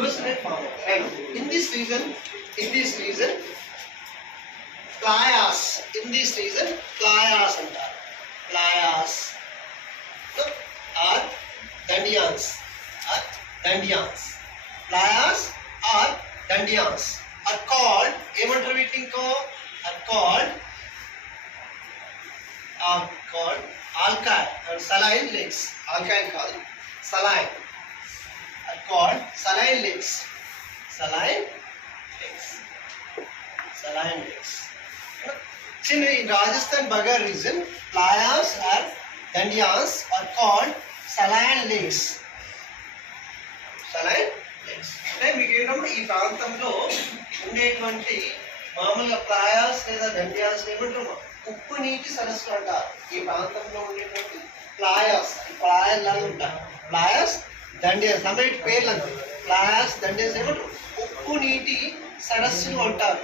rivers that form. And in this region, playas. In this region, playas antar. Playas. No? Are dandians. Playas are dandians. Are called. Are called alkali or saline lakes. Alkali called saline. Are called saline lakes. Saline lakes. In Rajasthan Bagar region, playas or dandians are called saline lakes. Saline lakes. అంటే మీకు ఏంటంటే ఈ ప్రాంతంలో ఉండేటువంటి మామూలుగా ప్లాయాస్ లేదా దండియాస్ ఏమంటారు ఉప్పు నీటి సరస్సులు అంటారు. ఈ ప్రాంతంలో ఉండేటువంటి ప్లాయాస్ ప్లాయల్లాగా ఉంటారు. ప్లాయాస్ దండియాస్ అంటే పేర్లు అంతే. ప్లాయాస్ దండియాస్ ఏమంటారు ఉప్పు నీటి సరస్సులు అంటారు.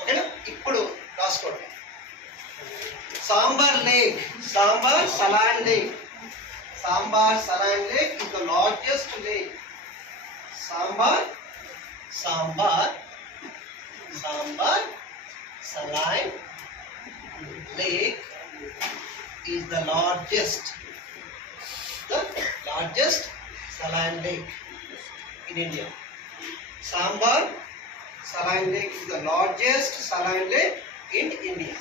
ఓకేనా? ఇప్పుడు రాసుకోండి. Sambar lake, sambar salon lake. Sambar salon lake is the largest lake. Sambar saline lake is the largest saline lake in India. Sambar saline lake is the largest saline lake in India.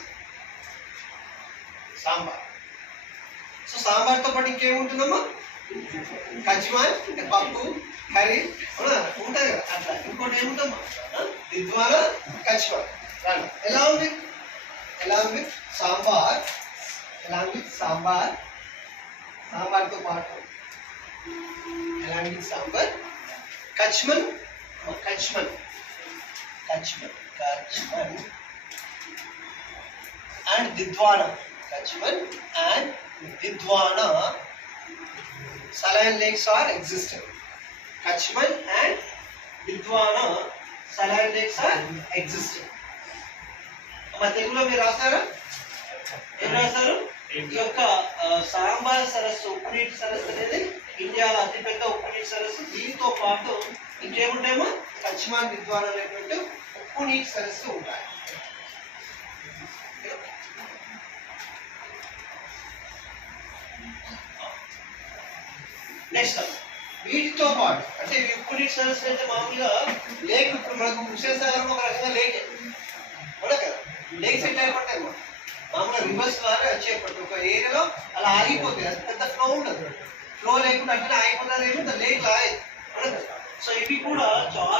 Sambar. So sambar తో పాటు ఇంకేముంటుందమ్మా? కజ్మాన్ అంటే పప్పు curry ఉంటుంది కదా అట్లా. ఇంకోటి ఏముందమ్మా? దిద్వాన కజ్మాన్. రండి. ఎలా ఉంది సాంబార్ సాంబార్తో పాటు sambar Kachman and Didwana. Kachman and Didwana saline lakes are existing. Kachman and Didwana saline lakes are existing. అమ్మ తెలుగులో మీరు రాసారా? ఏం రాశారు? ఈ యొక్క సాంబార్ సరస్సు ఉప్పు నీటి సరస్సు అనేది ఇండియాలో అతిపెద్ద ఉప్పు నీటి సరస్సు. దీంతో పాటు ఇంకేముంటాయేమో కచ్మాన్ దిద్వాన అనేటువంటి ఉప్పు నీటి సరస్సు ఉంటాయి. నెక్స్ట్ వీటితో పాటు అంటే ఉప్పు నీటి సరస్సు అంటే మామూలుగా లేక్. ఇప్పుడు మనకు హుస్సేన్ ఒక రకంగా లేక్ అవునా కదా. లేక్స్ ఎట్లా ఏర్పడతాయి మామూలుగా రివర్స్ ద్వారా వచ్చేప్పటి ఒక ఏరియాలో అలా ఆగిపోతుంది. అది పెద్ద ఫ్లో ఉండదు. ఫ్లో లేకుండా అట్లా ఆగిపోతుంది. లేక్ అవునా కదా. సో ఇవి కూడా చాలా